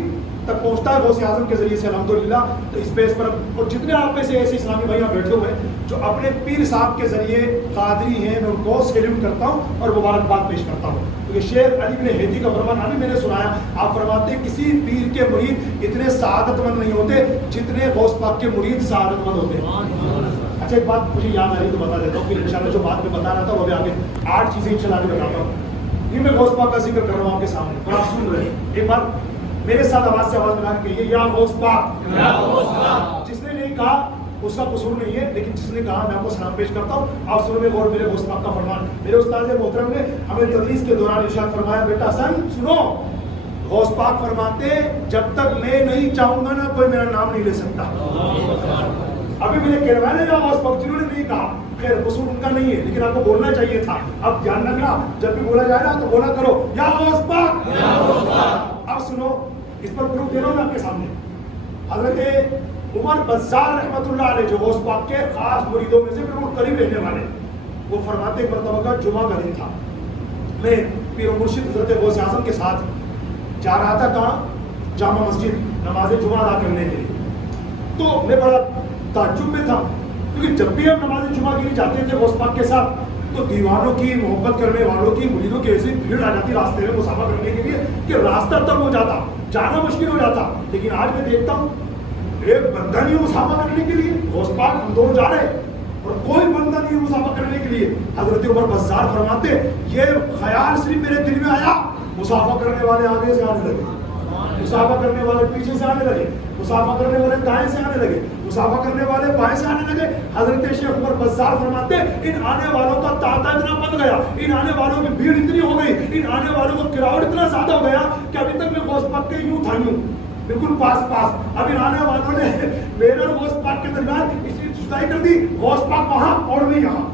تک پہنچتا ہے غوث اعظم کے ذریعے سے الحمدللہ. تو اس بیس پر اور جتنے آپ میں سے ایسے اسلامی بھائی بیٹھے ہوئے ہیں جو اپنے پیر صاحب کے ذریعے قادری ہیں, میں ان کو سیلیوٹ کرتا ہوں اور مبارکباد پیش کرتا ہوں. تو یہ شیخ علی بن ہیدی کا فرمان ابھی میں نے سنایا, آپ فرماتے ہیں کسی پیر کے مرید اتنے سعادت مند نہیں ہوتے جتنے غوث پاک کے مرید سعادت مند ہوتے ہیں. اچھا ایک بات مجھے یاد آ رہی تو بتا دیتا ہوں, پھر انشاءاللہ جو بات میں بتا رہا تھا وہ بھی آگے 8 چیزیں انشاءاللہ بتاتا ہوں. یہ میں غوث پاک کا ذکر کر رہا ہوں آپ کے سامنے اور آپ سن رہے ہیں. ایک بار میرے ساتھ آواز سے آواز ملا کے کہیے یا غوث پاک. جس نے نہیں کہا اس کا قصور نہیں ہے، لیکن جس نے کہا میں آپ کو سلام پیش کرتا ہوں. آپ سنو میں غور میرے غوث پاک کا فرمان. میرے استاد محترم نے ہمیں تدریس کے دوران ارشاد فرمایا بیٹا حسن سنو، غوث پاک فرماتے جب تک میں نہیں چاہوں گا نا کوئی میرا نام نہیں لے سکتا. ابھی میں نے کہلوایا یا غوث پاک جنہوں نے نہیں کہا، خیر قصور ان کا نہیں ہے لیکن آپ کو بولنا چاہیے تھا. اب دھیان رکھنا جب بھی بولا جائے نا تو بولا کرو یا غوث پاک. اب سنو اس پر پروف دے رہا ہوں میں آپ کے سامنے. حضرت عمر بزار رحمۃ اللہ علیہ جو غوث پاک کے خاص مریدوں میں سے بالکل قریب رہنے والے، وہ فرماتے ایک مرتبہ کا جمعہ کا دن تھا، میں پیر و مرشد حضرت غوث اعظم کے ساتھ جا رہا تھا کہاں جامع مسجد نماز جمعہ ادا کرنے کے لیے. تو میں بڑا تعجب میں تھا کیونکہ جب بھی ہم نماز جمعہ کے لیے جاتے تھے غوث پاک کے ساتھ تو دیوانوں کی محبت کرنے والوں کی مریدوں کی ایسی بھیڑ آ جاتی راستے میں مسافہ کرنے کے لیے کہ راستہ تنگ ہو جاتا، جانا مشکل ہو جاتا. لیکن آج میں دیکھتا ہوں ایک بندہ نہیں مسافہ کرنے کے لیے، غوث پاک ہم دونوں جا رہے ہیں اور کوئی بندہ نہیں مسافہ کرنے کے لیے. حضرت عمر بزار فرماتے یہ خیال صرف میرے دل میں آیا، مسافہ کرنے والے آگے سے آنے لگے، مسافہ کرنے والے پیچھے سے آنے لگے، مسافہ کرنے والے دائیں سے آنے لگے، مسافہ کرنے والے بائیں سے آنے لگے. حضرت شیخ عمر بزار فرماتے ان آنے والوں کا تعداد اتنا بڑھ گیا، ان آنے والوں کی بھیڑ اتنی ہو گئی، ان آنے والوں کا کراؤڈ اتنا زیادہ ہو گیا کہ ابھی تک میں غوث پاک کے یوں تھا یوں بالکل پاس. اب ان آنے والوں نے میرے اور غوث پاک کے درمیان اس لیے جدائی کر دی، غوث پاک وہاں اور میں یہاں.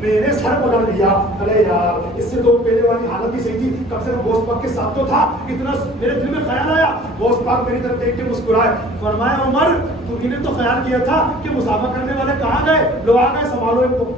میں نے سر پکڑ لیا، ارے یار اس سے تو پہلے والی حالت ہی صحیح تھی، کم سے کم غوث پاک کے ساتھ تو تھا. اتنا میرے دل میں خیال آیا، غوث پاک میری طرف دیکھ کے مسکرائے، فرمایا عمر تو نے تو خیال کیا تھا کہ مسافہ کرنے والے کہاں گئے، لوگ آ گئے سنبھالو ان کو.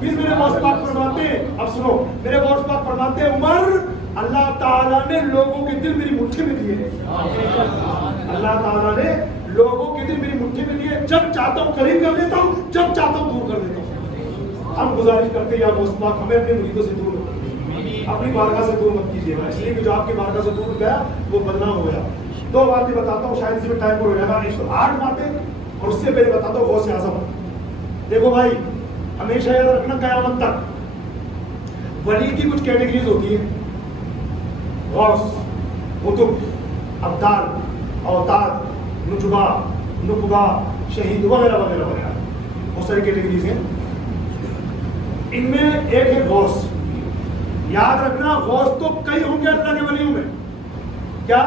پھر میرے غوث پاک فرماتے ہیں، اب سنو میرے غوث پاک فرماتے ہیں عمر اللہ تعالیٰ نے لوگوں کے دل میری مٹھی میں دیے. اللہ تعالیٰ نے لوگوں کے دل میری مٹھی میں دیے، جب چاہتا ہوں قریب کر دیتا ہوں، جب چاہتا ہوں دور کر دیتا ہوں. ہم گزارش کرتے ہیں یا غوث پاک ہمیں اپنے مریدوں سے دور مت کیجیے، اپنی بارگاہ سے دور مت کیجیے گا، اس لیے کہ جو آپ کی بارگاہ سے دور گیا وہ بدنام ہو گیا. دو باتیں بتاتا ہوں، شاید اس میں ٹائم ہو جائے گا، 108 باتیں، اور اس سے پہلے بتاتا ہوں غوث اعظم. دیکھو بھائی ہمیشہ یاد رکھنا قیامت تک ولی کی کچھ کیٹیگریز ہوتی ہیں، غوث، قطب، ابدال، اوتاد، نجبہ، نقبہ، شہید وغیرہ وغیرہ وغیرہ، بہت ساری کیٹیگریز ہیں. ان میں ایک ہے غوث. یاد رکھنا غوث تو کئی ہوں گے اللہ کے ولیوں میں، کیا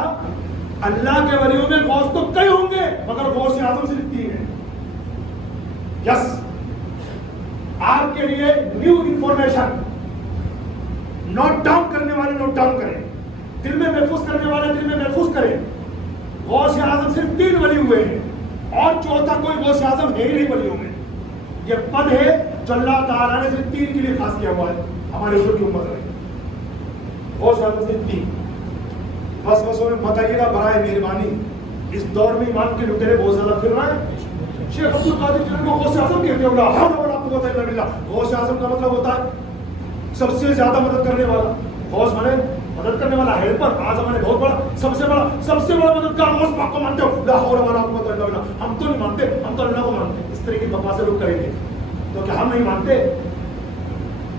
اللہ کے ولیوں میں غوث تو کئی ہوں گے مگر غوث اعظم صرف 3 ہیں. یس، آپ کے لیے نیو انفارمیشن، نوٹ ڈاؤن کرنے والے نوٹ ڈاؤن کریں، دل میں محفوظ کرنے والے دل میں محفوظ کریں. غوث اعظم صرف 3 ولی ہوئے ہیں اور چوتھا کوئی غوث اعظم ہے ہی نہیں ولیوں میں. یہ پد ہے جو اللہ تعالیٰ نے صرف 3 کے لیے خاص کیا ہوا ہے ہمارے حضور کی امت میں. غوث اعظم صرف 3. بس بسوں میں بتائیے گا برائے مہربانی، اس دور میں ایمان کے لٹیرے بہت زیادہ پھر رہے ہیں. شیخ عبد القادر جیلانی کو غوث اعظم کہتے ہیں، لا حول ولا قوت الا باللہ. غوث اعظم کا مطلب ہوتا ہے سب سے زیادہ مدد کرنے والا. غوث مانے مدد کرنے والا، ہیلپر. اعظم مانے بہت بڑا، سب سے بڑا مددگار. غوث پاک کو مانتے ہو، لا حول ولا قوت الا باللہ. ہم تو نہیں مانتے، ہم تو اللہ کو مانتے. اس طرح کی بکواسیں لوگ کریں گے تو کیا ہم نہیں مانتے؟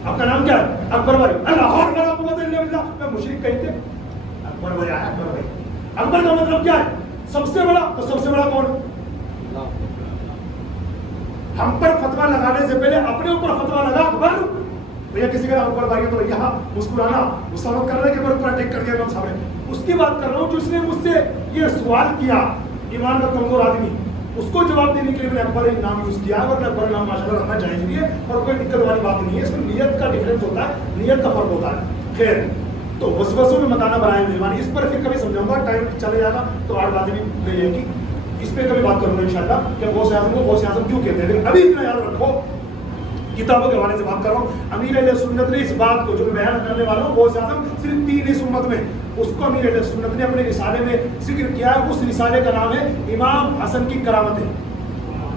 آپ کا نام کیا ہے؟ اکبر بھائی. اللہ حول ولا قوت الا باللہ. میں مشرک کہتے اکبر بھائی آیا. اکبر بھائی، اکبر کا مطلب کیا ہے؟ سب سے بڑا. تو سب سے بڑا کون؟ ہم پر فتوا لگانے سے پہلے اپنے اوپر فتوا لگا اکبر. بھیا کسی کا اکبر بھائی تو یہاں مسکرانا مسلط کر رہے کہ پر اٹیک کر دیا. سامنے اس کی بات کر رہا ہوں جو اس نے مجھ سے یہ سوال کیا، ایمان کا کمزور آدمی، اس کو جواب دینے کے لیے میں نے اکبر نام یوز کیا اور اکبر نام ماشاءاللہ رکھنا جائز بھی ہے اور کوئی دقت والی بات نہیں ہے. اس میں نیت کا ڈفرینس ہوتا ہے، نیت کا فرق ہوتا ہے. خیر تو وسوسوں میں متانا برائے مہربانی. اس پر پھر کبھی سمجھاؤں گا، ٹائم چلے جائے گا تو 8 باتیں بھی لے جائے گی. اس پہ کبھی بات کروں گا انشاءاللہ کہ غوث اعظم کو غوث اعظم کیوں کہتے ہیں. لیکن ابھی اتنا یاد رکھو، کتابوں کے حوالے سے بات کر رہا ہوں. امیر اہل سنت نے اس بات کو جو میں بیان کرنے والا ہوں، غوث اعظم صرف 3 اس امت میں، اس کو امیر اہل سنت نے اپنے رسالے میں ذکر کیا ہے. اس رسالے کا نام ہے امام حسن کی کرامتیں.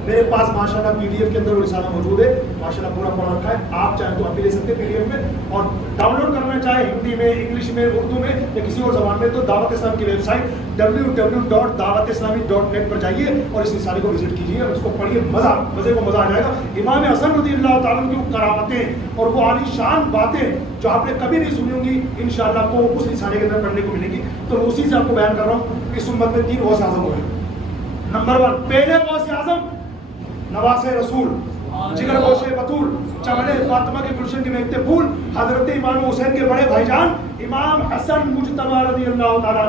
میرے پاس ماشاءاللہ PDF کے اندر وہ رسالہ موجود ہے، ماشاءاللہ پورا پڑھ رکھا ہے. آپ چاہیں تو آپ بھی لے سکتے ہیں PDF میں، اور ڈاؤن لوڈ کرنا چاہے ہندی میں، انگلش میں، اردو میں یا کسی اور زبان میں تو دعوت اسلام کی ویب سائٹ www.dawatislami.net پر جائیے اور اس رسالے کو وزٹ کیجیے اور اس کو پڑھیے, مزے کو مزہ آ جائے گا. امام حسن رضی اللہ تعالیٰ کی کرامتیں اور وہ عالی شان باتیں جو آپ نے کبھی نہیں سنی ہوں گی انشاءاللہ آپ کو اس رسالے کے اندر پڑھنے کو ملے گی. تو اسی سے آپ کو بیان کر رہا ہوں. اس امت میں 3 غوث اعظم ہوئے. نمبر 1 پہلے غوث اعظم نواز رسول, جگر گوشے بطول, چمن فاطمہ کے گلشن کے مہکتے پھول, حضرت امام حسین کے بڑے بھائی جان امام حسن مجتبی رضی اللہ تعالیٰ.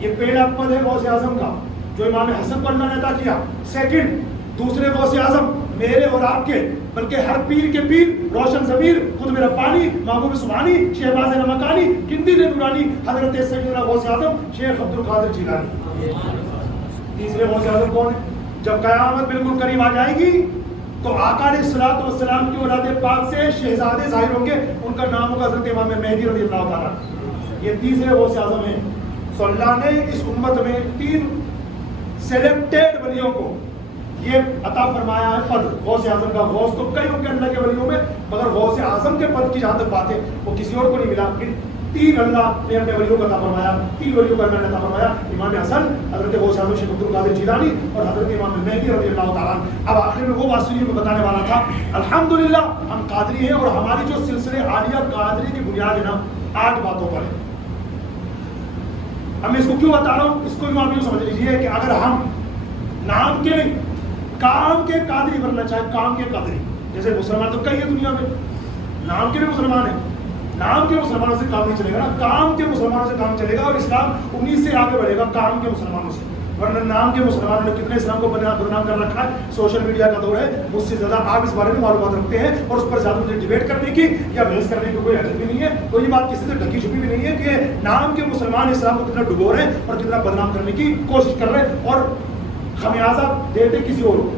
یہ پہلا پد ہے غوث اعظم کا جو امام حسن کو اللہ نے عطا کیا. سیکنڈ, دوسرے غوث اعظم میرے اور آپ کے بلکہ ہر پیر کے پیر, روشن ضمیر, قطب ربانی, محبوب سبحانی, شہباز نمکانی, قندیل نورانی, حضرت سیدنا غوث اعظم شیخ عبد القادر جیلانی. تیسرے غوث اعظم کون ہے؟ جب قیامت بالکل قریب آ جائے گی تو آقا علیہ الصلوۃ والسلام کی اولاد پاک سے شہزادے ظاہر ہوں گے, ان کا نام ہوگا حضرت امام مہدی رضی اللہ تعالیٰ. یہ تیسرے غوث اعظم ہیں. تو اللہ نے اس امت میں 3 سلیکٹڈ ولیوں کو یہ عطا فرمایا ہے پد غوث اعظم کا. غوث تو کئی ہوں گے اللہ کے ولیوں میں, مگر غوث اعظم کے پد کی جہاں تک بات ہے وہ کسی اور کو نہیں ملا. 3 اللہ نے اپنے ولیوں کو عطا فرمایا, 3 ولیوں کو اللہ نے عطا فرمایا, امام حسن, حضرت غوث اعظم شیخ عبد القادر جیلانی اور حضرت امام مہدی رضی اللہ تعالیٰ. اب آخر میں وہ بات سنیے میں بتانے والا تھا. الحمدللہ ہم قادری ہیں اور ہماری جو سلسلے عالیہ قادری کی بنیاد ہے نا 8 باتوں پر ہے. اب میں اس کو کیوں بتا رہا ہوں, اس کو بھی آپ یوں سمجھ لیجیے کہ اگر ہم نام کے نہیں کام کے قادری بننا چاہیں, کام کے قادری, جیسے مسلمان تو کئی ہے دنیا میں, نام کے بھی مسلمان ہیں, نام کے مسلمانوں سے کام نہیں چلے گا نا, کام کے مسلمانوں سے کام چلے گا اور اسلام انہیں سے آگے بڑھے گا کام کے مسلمانوں سے. ورنہ نام کے مسلمانوں نے کتنے اسلام کو بدنام کر رکھا ہے. سوشل میڈیا کا دور ہے, مجھ سے زیادہ آپ اس بارے میں معلومات رکھتے ہیں اور اس پر زیادہ مجھے ڈیبیٹ کرنے کی یا بحث کرنے کی کوئی حاجت بھی نہیں ہے. کوئی بات کسی سے ڈھکی چھپی بھی نہیں ہے کہ نام کے مسلمان اسلام کو کتنا ڈبو رہے ہیں اور کتنا بدنام کرنے کی کوشش کر رہے ہیں اور خمیازہ دیتے کسی اور کو,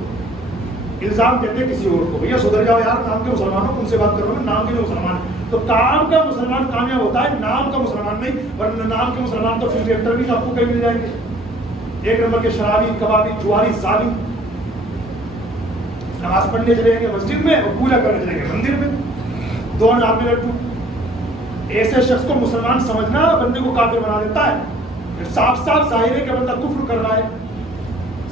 الزام دیتے کسی اور کو. بھیا سدھر جاؤ یار, نام کے مسلمانوں ان سے بات کر رہا ہوں, نام کے مسلمان. تو کام کا مسلمان کامیاب ہوتا ہے, نام کا مسلمان نہیں. ورنہ نام کے مسلمان تو فلم ایکٹر بھی آپ کو کہیں مل جائیں گے, 1 نمبر کے شرابی, کبابی, جواری, ظالم. نماز پڑھنے چلے گے مسجد میں اور پوجا کرنے چلے گے مندر میں, 2 ہاتھ میں لڈو. ایسے شخص کو مسلمان سمجھنا بندے کو کافر بنا دیتا ہے. صاف صاف ظاہر ہے کہ بندہ کفر کر رہا ہے,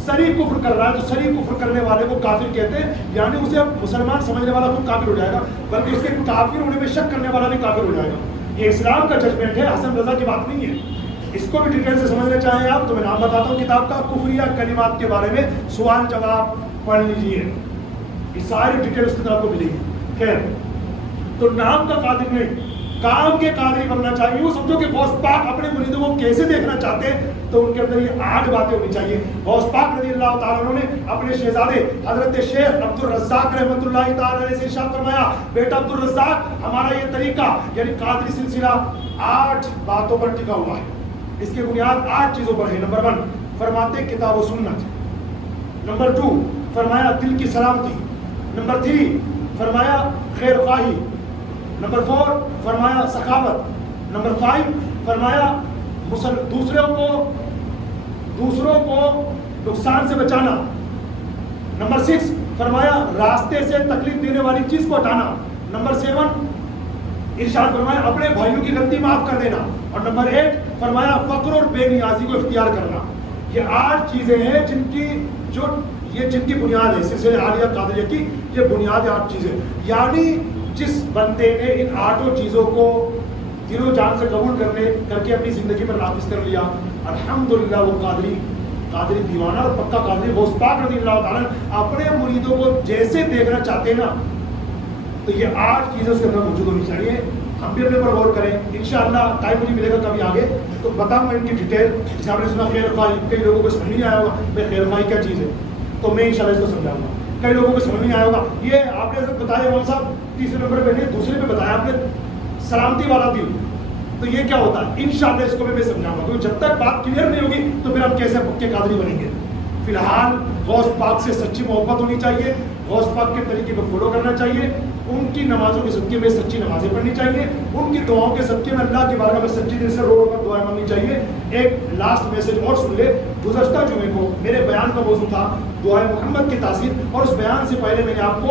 صریح کفر کر رہا ہے. تو صریح کفر کرنے والے کو کافر کہتے ہیں, یعنی اسے مسلمان سمجھنے والا خود کافر ہو جائے گا, بلکہ اس کے کافر ہونے میں شک کرنے والا بھی کافر ہو جائے گا. یہ اسلام کا ججمنٹ ہے, حسن رضا کی بات نہیں ہے. اس کو بھی ڈیٹیل سے سمجھنا چاہیں آپ تو میں نام بتاتا ہوں کتاب کا, کفریہ کلمات کے بارے میں سوال جواب پڑھ لیجیے, یہ ساری ڈیٹیل اس کتاب کو ملے گی. خیر, تو نام کا قادر نہیں, کام کے قادری بننا چاہیے. یوں سمجھو کہ غوث پاک اپنے مریدوں کو کیسے دیکھنا چاہتے ہیں تو ان کے اندر یہ 8 باتیں ہونی چاہیے. غوث پاک رضی اللہ تعالیٰ عنہ نے اپنے شہزادے حضرت شیخ عبد الرزاق رحمۃ اللہ تعالیٰ علیہ سے ارشاد فرمایا, بیٹا عبد الرزاق, ہمارا یہ طریقہ یعنی قادری سلسلہ 8 باتوں پر ٹکا ہوا ہے. اس کی بنیاد 8 چیزوں پر ہے. نمبر 1 فرماتے کتاب و سنت. نمبر 2 فرمایا دل کی سلامتی. نمبر 3 فرمایا خیر خواہی. نمبر 4 فرمایا سخاوت. نمبر 5 فرمایا دوسروں کو نقصان سے بچانا. نمبر 6 فرمایا راستے سے تکلیف دینے والی چیز کو ہٹانا. نمبر 7 ارشاد فرمایا اپنے بھائیوں کی غلطی معاف کر دینا. اور نمبر 8 فرمایا فقر اور بے نیازی کو اختیار کرنا. یہ 8 چیزیں ہیں جن کی بنیاد ہے سلسلہ عالیہ قادریہ کی. یہ بنیاد 8 چیزیں, یعنی جس بندے نے ان 8 چیزوں کو دل و جان سے قبول کر کے اپنی زندگی پر نافذ کر لیا, الحمدللہ وہ قادری دیوانہ اور پکا قادری. غوث پاک رضی اللہ تعالیٰ اپنے مریدوں کو جیسے دیکھنا چاہتے ہیں نا تو یہ 8 چیزیں اس کے اندر موجود ہونی چاہیے. ہم بھی اپنے پر غور کریں, انشاءاللہ ٹائم مجھے ملے گا کبھی آگے تو بتاؤں میں ان کی ڈیٹیل. جیسے آپ نے سنا خیر خواہی, کئی لوگوں کو سمجھ نہیں آیا ہوگا میں خیر خواہی کیا چیز ہے, تو میں انشاءاللہ اس کو سمجھاؤں گا. کئی لوگوں کو سمجھ نہیں آیا ہوگا. یہ آپ نے بتایا امام صاحب تیسرے نمبر پہ نہیں, دوسرے پہ بتایا آپ نے سلامتی والا دل, تو یہ کیا ہوتا ہے انشاءاللہ اس کو بھی میں سمجھاؤں گا. کیونکہ جب تک بات کلیئر نہیں ہوگی تو پھر ہم کیسے پکے قادری بنیں گے. فی الحال غوث پاک سے سچی محبت ہونی چاہیے, غوث پاک کے طریقے کو فالو کرنا چاہیے, ان کی نمازوں کے صدقے میں سچی نمازیں پڑھنی چاہیے, ان کی دعاؤں کے صدقے میں اللہ کی بارگاہ میں سچی دل سے رو کر دعائیں مانگنی چاہیے. ایک لاسٹ میسج اور سن لے. گزشتہ جمعے کو میرے بیان کا موضوع تھا دعائے محمد کی تاثیر, اور اس بیان سے پہلے میں نے آپ کو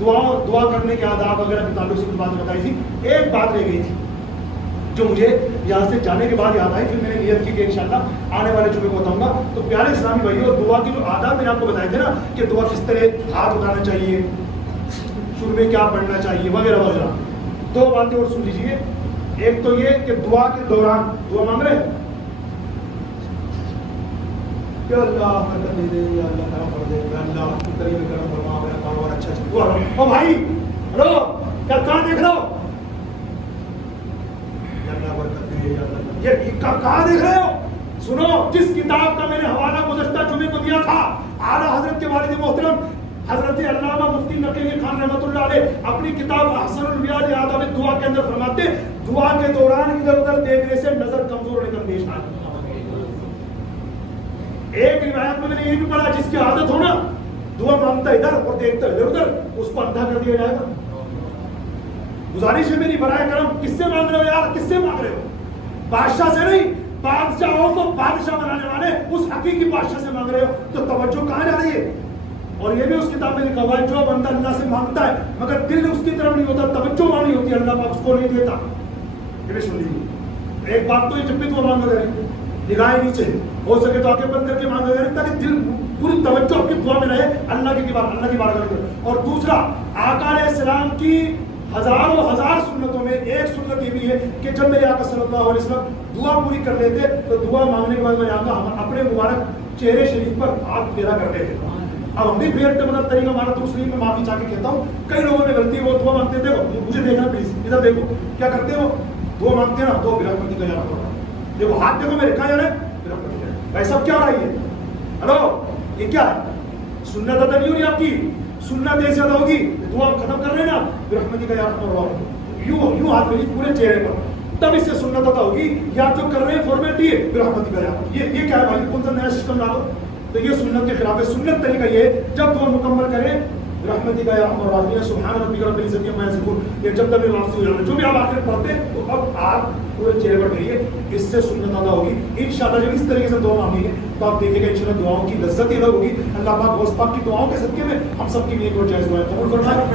دعا کرنے کے آداب وغیرہ کے تعلق سے باتیں بتائی تھی. ایک بات رہ گئی تھی, جو مجھے یہاں سے جانے کے بعد یاد آئی، پھر میں نے نیت کی کہ انشاءاللہ آنے والے جمعے کو بتاؤں گا. تو پیارے اسلامی بھائیوں، دعا کی جو آداب میں نے آپ کو بتائے تھے نا کہ دعا کس طرح ہاتھ اٹھانا چاہیے، شروع میں کیا پڑھنا چاہیے وغیرہ وغیرہ. دو باتیں اور سن لیجیے. ایک تو یہ کہ دعا کے دوران دعا مانگ رہے ہیں کہ اللہ مدد دے دے، یا اللہ کرم کر دے، یا اللہ کریم کرم فرما، میرا کاروبار اچھا چل. دعا کرو. او بھائی ہلو، کیا کہاں دیکھ رہے ہو؟ یا اللہ برکت دے، یا اللہ. یہ کہاں دیکھ رہے ہو؟ سنو، جس کتاب کا میں نے حوالہ گزشتہ جمعے کو دیا تھا، اعلیٰ حضرت کے والد محترم حضرت علامہ مفتی نقی علی خان رحمۃ اللہ علیہ اپنی کتاب احسن البیان آداب دعا کے اندر فرماتے ہیں دعا کے دوران ادھر ادھر دیکھنے سے نظر کمزور ہونے کا اندیشہ ہے. ایک روایت میں نے یہ بھی پڑھا جس کی عادت ہونا دعا مانگتا ادھر اور دیکھتا ادھر ادھر، اس کو اندھا کر دیا جائے گا. گزارش ہے میری، برائے کرم کس سے مانگ رہے ہو یار؟ کس سے مانگ رہے ہو؟ بادشاہ سے نہیں، بادشاہوں کو بادشاہ بنانے والے اس حقیقی بادشاہ سے مانگ رہے ہو. تو توجہ کہاں جا رہی ہے؟ اور یہ بھی اس کتاب میں لکھا ہوا ہے جو بندہ اللہ سے مانگتا ہے مگر دل اس کی طرف نہیں ہوتا، توجہ وہاں نہیں ہوتی، اللہ پاک اس کو نہیں دیتا. یہ بھی سن لیجیے. ایک بات تو یہ جب بھی دعا مانگا کریں نگاہیں نیچے، ہو سکے تو آنکھیں بند کر کے مانگا کریں تاکہ دل پوری توجہ آپ کی دعا میں رہے اللہ کی بارگاہ میں. اور دوسرا، آقا علیہ السلام کی ہزاروں ہزار سنتوں میں ایک سنت یہ بھی ہے کہ جب میرے آقا صلی اللہ علیہ وسلم دعا پوری کر لیتے تو دعا مانگنے کے بعد میرے آقا اپنے مبارک چہرے شریف پر ہاتھ پھیرا کرتے تھے. اب ہم بھی پھیرتے مگر طریقہ ہمارا درست نہیں، میں معافی چاہ کے کہتا ہوں کئی لوگوں میں غلطی، وہ دعا مانگتے تھے. مجھے دیکھنا پلیز، ادھر دیکھو کیا کرتے ہو. دعا مانگتے ہیں نا تو برحمتی کا یاد کرو. دیکھو ہاتھ دیکھو میرے کہاں جا رہے ہیں برحمتی کا. بھائی سب کیا ہو رہا ہے؟ ہلو یہ کیا ہے؟ سنت ادا نہیں ہو رہی آپ کی. سنت ایسے ادا ہوگی دعا ختم کر رہے ہیں نا برحمتی کا یاد کرو، یوں ہاتھ میری پورے چہرے پر، تب اس سے سنت ادا ہوگی. یا جو کر رہے ہیں فارمیلٹی ہے برحمتی کا یاد. یہ کیا ہے بھائی؟ کون سا نیا سسٹم ڈالو؟ تو یہ سنت کے خلاف ہے. سنت طریقہ یہ ہے جب دعا مکمل کریں رحمتی کا یا ارحم الراحمین سبحان ربک رب العزت عما یصفون، یہ جب تک واپسی ہو جانا جو بھی آپ آخر پڑھتے ہیں تو اب آپ پورے چہرے پر کریے، اس سے سنت ادا ہوگی. انشاءاللہ جب اس طریقے سے دعا مانگیں گے تو آپ دیکھیں گے انشاءاللہ دعاؤں کی لذت ہی الگ ہوگی. اللہ پاک غوث پاک کی دعاؤں کے صدقے میں ہم سب کی نیک اور جائز دعائیں قبول فرمائے.